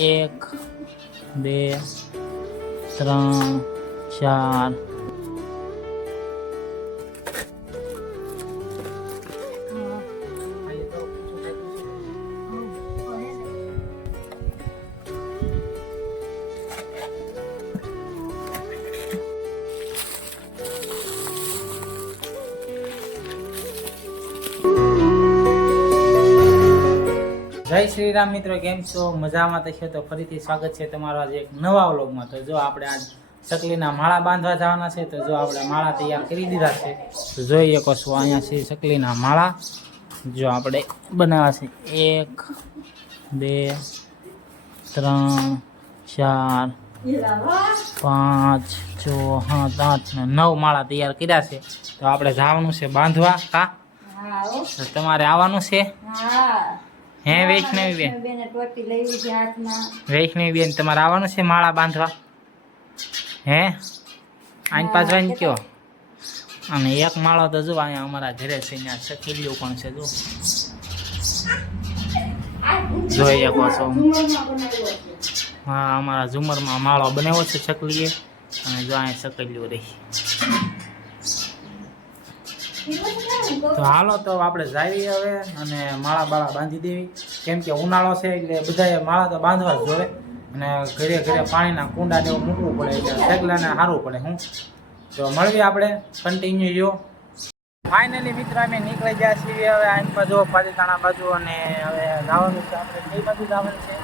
એક બે ત્રણ ચાર જય શ્રી રામ મિત્રો, કેમ છો? મજામાં થશે તો ફરીથી સ્વાગત છે તમારો આજે એક નવા વ્લોગમાં। તો જો આપણે આજ ચકલીના માળા બાંધવા જવાના છે, તો જો આપણે માળા તૈયાર કરી દીધા છે। તો જોઈ શકો છો અહીંયા છે ચકલીના માળા, જો આપણે બનાવ્યા છે 1 2 3 4 5 6 7 8 ને 9 માળા તૈયાર કર્યા છે। તો આપણે જવાનું છે બાંધવા। કા તો તમારે આવવાનું છે? હે વૈષ્ણવી બેન, વૈષ્ણવી બેન તમારે આવવાનું છે માળા બાંધવા? હે આઈન પાછવાને કયો। અને એક માળો તો જો અહીંયા અમારા ઘરે છે, ત્યાં સખીલીઓ પણ છે, જો જોઈ શકો છો। હા, અમારા ઝુમરમાં માળો બનાવ્યો છે ચકલીએ, અને જો અહીંયા સકલીઓ રહી। તો હાલો તો આપણે જઈએ હવે અને માળા બાળા બાંધી દેવી, કેમ કે ઉનાળો છે એટલે બધાએ માળા તો બાંધવા જ જોઈએ, અને ઘરે ઘરે પાણીના કુંડા જેવું મૂકવું પડે એટલે સગલાને સારું પડે। હું તો મળીએ આપણે કન્ટિન્યુ જો। ફાઇનલી મિત્રો અમે નીકળી ગયા છીએ હવે આઈન બાજુ પાલીતાણા બાજુ, અને હવે જવાનું છે આપણે કઈ બાજુ જવાનું છે?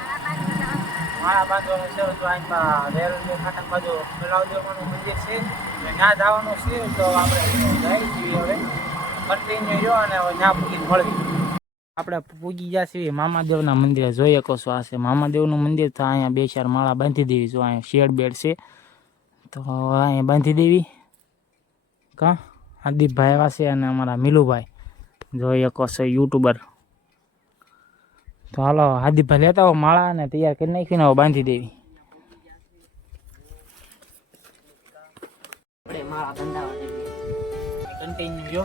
માળા બાંધવાનું છે। તો આઈન રેલવે ફાટક બાજુ બલાવદેવનું મંદિર છે, ત્યાં જવાનું છે। તો આપણે જઈ છીએ હવે કન્ટિન્યુ જો, અને ત્યાં પૂગી મળવી। આપણે પૂગી ગયા છીએ મામાદેવના મંદિરે, જોઈ શકો છો આ છે મામાદેવનું મંદિર। તો અહીંયા 2-4 માળા બાંધી દેવી, જો અહીંયા શેડ બેડ છે તો અહીંયા બાંધી દેવી। કા હાર્દિકભાઈ આવ્યા છે અને અમારા મિલુભાઈ જોઈ શકો છો યુટ્યુબર। તો હાલો હાર્દિકભાઈ લેતા આવો માળા અને તૈયાર કરી નાખીને બાંધી દેવી। કન્ટિન્યુ જો,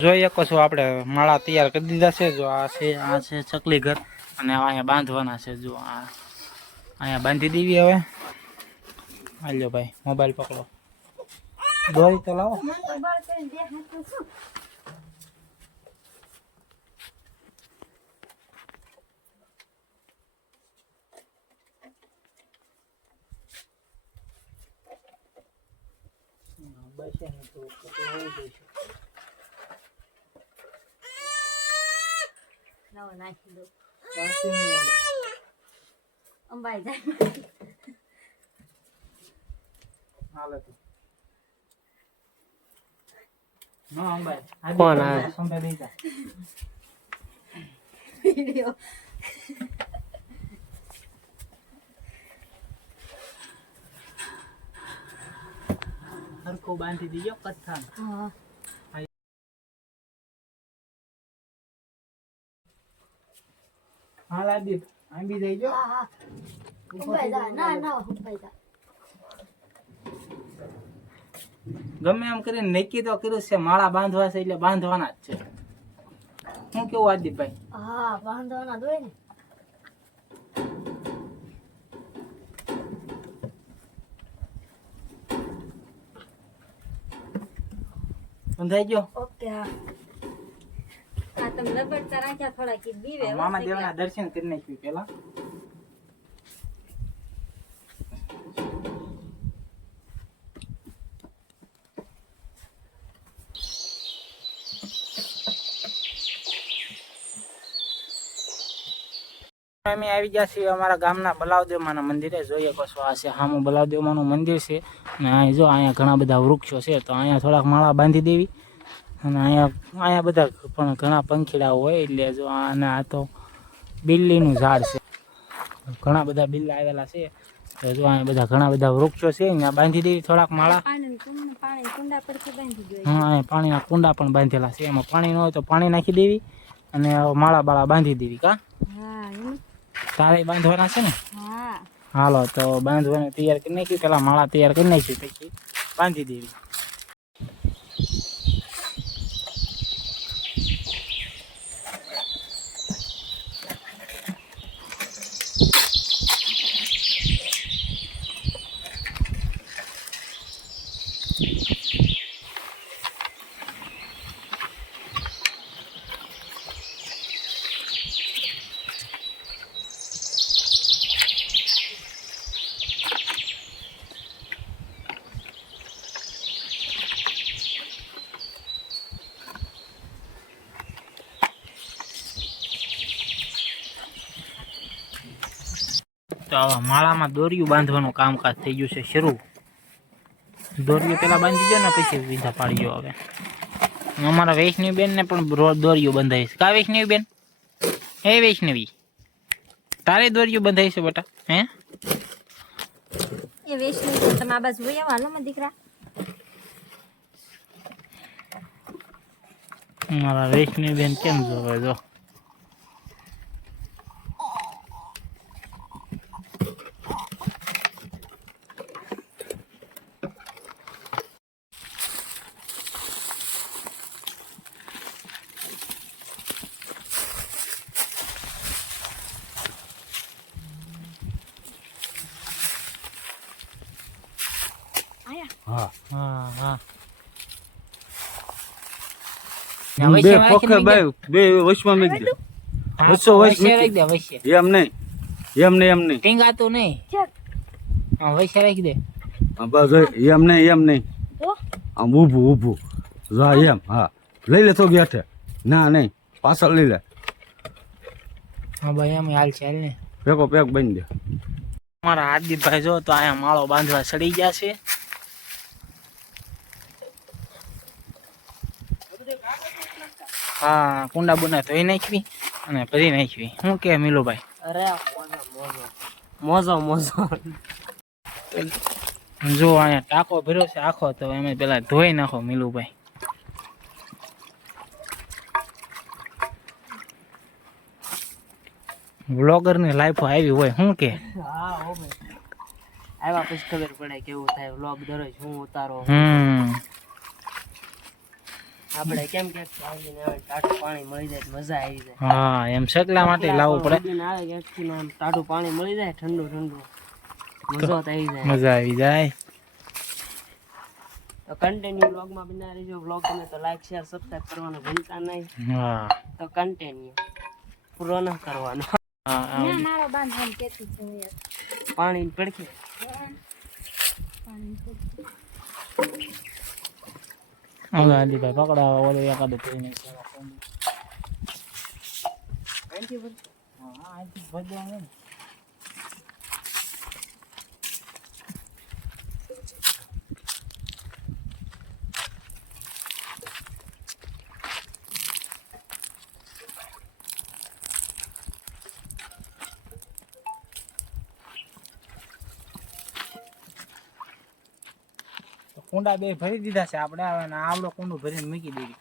જોઈ શકો છો આપણે માળા તૈયાર કરી દીધા છે। જો આ છે ચકલી ઘર, અને અહીંયા બાંધવાના છે। જો અહીંયા બાંધી દેવી હવે। હાલ્યો ભાઈ, મોબાઈલ પકડો, દોરી તો લાવો। નાખી દો અંબાઈ જાય હાલે તો નો અંબાઈ કોણ આવે? સંભાઈ દઈ જા વિડિયો હરકો બાંધી દીજો કથા। હા હા લાદી આંબી જઈજો। હા અંબાઈ જાય ના ના અંબાઈ જાય। ગમે એમ કરીને નક્કી તો કર્યું છે માળા બાંધવા છે એટલે બાંધવાના જ છે। હું કેવું આદિભાઈ? હા બાંધવાના દોય ને। બંધાઈ ગયો? ઓકે હા આ તમે લબડતા રાખ્યા થોડા કે બીવે મામા દેવના દર્શન કરી નાખ્યું પેલા। અમે આવી ગયા છીએ અમારા ગામના બલાવદેવમાના મંદિરે, જોઈ શકો છો આ છે સામું બલાવદેવમાનું મંદિર છે। અને અહીં જો અહીંયા ઘણા બધા વૃક્ષો છે, તો અહીંયા થોડાક માળા બાંધી દેવી। અને અહીંયા બધા પણ ઘણા પંખીડાઓ હોય, એટલે જો આ તો બિલ્લીનું ઝાડ છે, ઘણા બધા બિલ્લા આવેલા છે। તો જો અહીંયા બધા ઘણા બધા વૃક્ષો છે, અહીંયા બાંધી દેવી થોડાક માળા। પાણી કુંડા પરથી બાંધી દો। હા, અહીંયા પાણીના કુંડા પણ બાંધેલા છે, એમાં પાણી ન હોય તો પાણી નાખી દેવી, અને માળા બાળા બાંધી દેવી। કા હા તારે બાંધવાના છે ને? હા હાલો તો બાંધવાને તૈયાર કરી નાખી, પેલા માળા તૈયાર કરી નાખી, પછી બાંધી દેવી। તો આવા માળામાં દોરિયું બાંધવાનું કામકાજ થઈ ગયું છે શરૂ. દોરિયું પેલા બાંધી દો ને પછી વીધા પાડી દો. હવે અમારા વૈષ્ણવી બેન ને પણ દોરિયું બંધાય છે. કા વૈષ્ણવી બેન? હે વૈષ્ણવી, તારે દોરિયું બંધાય છે બેટા? હે એ વૈષ્ણવી તમે આ બાજુ વહી આવો હાલો મારા દીકરા. મારા વૈષ્ણવી બેન કેમ જોવે જો. હા હા હા બે પોખર બે વચમાં મેં દે વચ્ચો વચ રાખી દે વૈશ્ય. એમ નહીં ટીંગાતું નહીં. હા વૈશ્ય રાખી દે. હા બસ એમ નહીં આમ ઊભું જા એમ. હા લઈ લે તો ગયા ના નહીં પાછળ લઈ લે. હા ભાઈ એમ હાલ છે હાલ ને. પેકો પેક બની દે. મારા હાર્દિકભાઈ જો તો અહીંયા માળો બાંધવા ચડી ગયા છે. હા કુંડા બુંડા ધોઈ નાખવી અને ભરી નાખવી. શું કે મિલુભાઈ? અરે મોજો જો અહીંયા ટાંકો ભર્યો છે આખો, તો એમાં પેલા ધોઈ નાખો મિલુભાઈ. વ્લોગર ની લાઈફ આવી હોય શું કે? હા હો ભાઈ આવ્યા પછી ખબર પડે કેવું થાય વ્લોગ દરરોજ હું ઉતારો. આપણે કેમ કે ટાટું પાણી મળી જાય મજા આવી જાય. હા એમ શકલા માટે લાવવું પડે. આવે ક્યાંકથી આમ ટાટું પાણી મળી જાય ઠંડુ મજા આવી જાય. મજા આવી જાય. તો કન્ટિન્યુ વ્લોગમાં બના રહેજો. વ્લોગ ગમે તો લાઈક શેર સબસ્ક્રાઇબ કરવાનું ભૂલતા નહીં. હા તો કન્ટિન્યુ પૂરો ન કરવાનો. ના મારો બાંધવાનું કેતું છે હું યાર. પાણી પડખે હવે આદિભાઈ પકડાવા ઓલો એકાદો થઈને કુંડા બે ભરી દીધા છે આપણે. હવે આવડો કુંડું ભરીને મૂકી દેવી.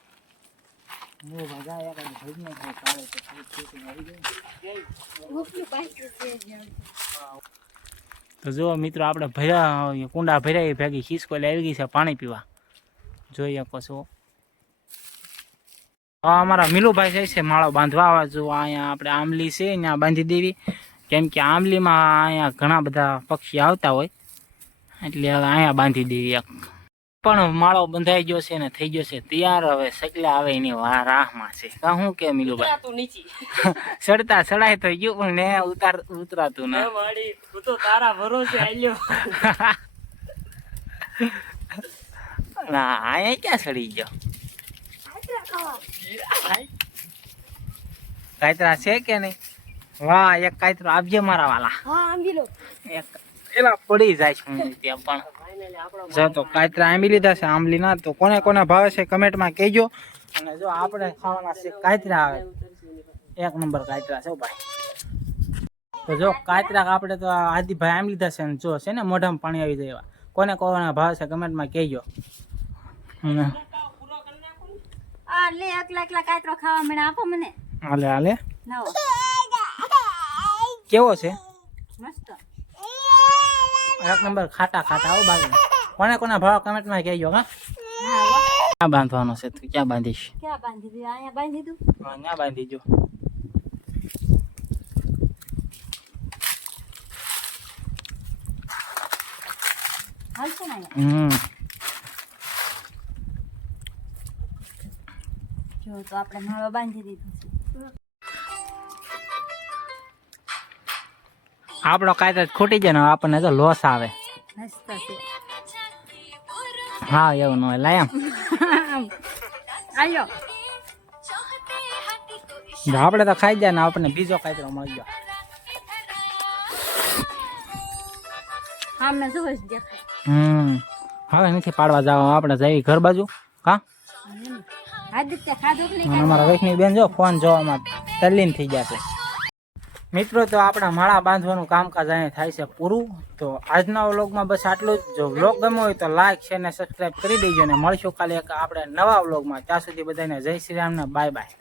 તો જો મિત્રો આપણે ભર્યા કુંડા ભર્યા ભેગી ખિસકોલી આવી ગઈ છે પાણી પીવા. જોઈ શકો છો. હા અમારા મિલુભાઈ જાય છે માળો બાંધવા. આવા જો અહીંયા આપણે આંબલી છે ત્યાં બાંધી દેવી. કેમ કે આંબલીમાં અહીંયા ઘણા બધા પક્ષી આવતા હોય એટલે હવે અહીંયા બાંધી દેવી. એક પણ માળો બંધાઈ ગયો છે ને થઈ ગયો છે તૈયાર. હવે સકલા આવે એની રાહમાં છે. શું કે મિલુભાઈ? નીચી ચડતા ચડાય તો ગયું પણ ને ઉતરાતું ના. હું તો તારા ભરોસે આલ્યો. ના અહીંયા ક્યાં ચડી ગયો? કાયતરા છે કે નહીં? વાહ એક કાયતરો આપજે મારા વાલા. હા આંબી લો. એક પેલા પડી જાય છે હું ત્યાં પણ. જો તો કાયતરા આંબી લીધા છે. આંબલી ના તો કોને કોને ભાવે છે કમેન્ટમાં કહેજો. અને જો આપણે ખાવાના છે કાયતરા. આવે એક નંબર કાયતરા છે ભાઈ. તો જો કાયતરા આપણે તો આદિભાઈ આંબી લીધા છે. જો છે ને મોઢામાં પાણી આવી જાય એવા. કોને કોને ભાવે છે કમેન્ટમાં કહેજો. આ લે એકલા કાતરો ખાવા મને આપો મને. હાલે હાલે. લાવો. કેવો છે? મસ્ત. એક નંબર ખાટા ખાટા આવો બાજુ. કોને કોને ભાવ કમેન્ટમાં કહેજો. હા હા હો. ક્યાં બાંધવાનો છે? તું ક્યાં બાંધીશ? ક્યાં બાંધી દીધું? અહીંયા બાંધી દીધું. હા ત્યાં બાંધી જો. હાલશે ને અહીંયા? જો તો આપણે માળો બાંધી દીધો છે. આપણો કાયદો ખૂટી જાય ને આપણને તો લોસ આવે. મસ્ત છે. હા એવું ન હોય. લાય એમ આયો. આપણે તો ખાઈ જાય ને આપણને બીજો કાયદો મળી ગયો. હા મેં શું જ દેખાય હવે નથી પાડવા જવા, આપણે જઈએ ઘર બાજુ. કા આદિત્ય ખાધું કે નહીં અને અમારા વૈષ્ણવી બેન જો ફોન જોવામાં તલ્લીન થઈ ગયા છે. મિત્રો તો આપણા માળા બાંધવાનું કામકાજ અહીંયા થાય છે પૂરું. તો આજના વ્લોગમાં બસ આટલું જ. જો વ્લોગ ગમ્યો હોય તો લાઈક શેર ને સબસ્ક્રાઈબ કરી દેજો ને મળશું કાલે એક આપણે નવા વ્લોગમાં. ત્યાં સુધી બધાને જય શ્રી રામ ને બાય બાય.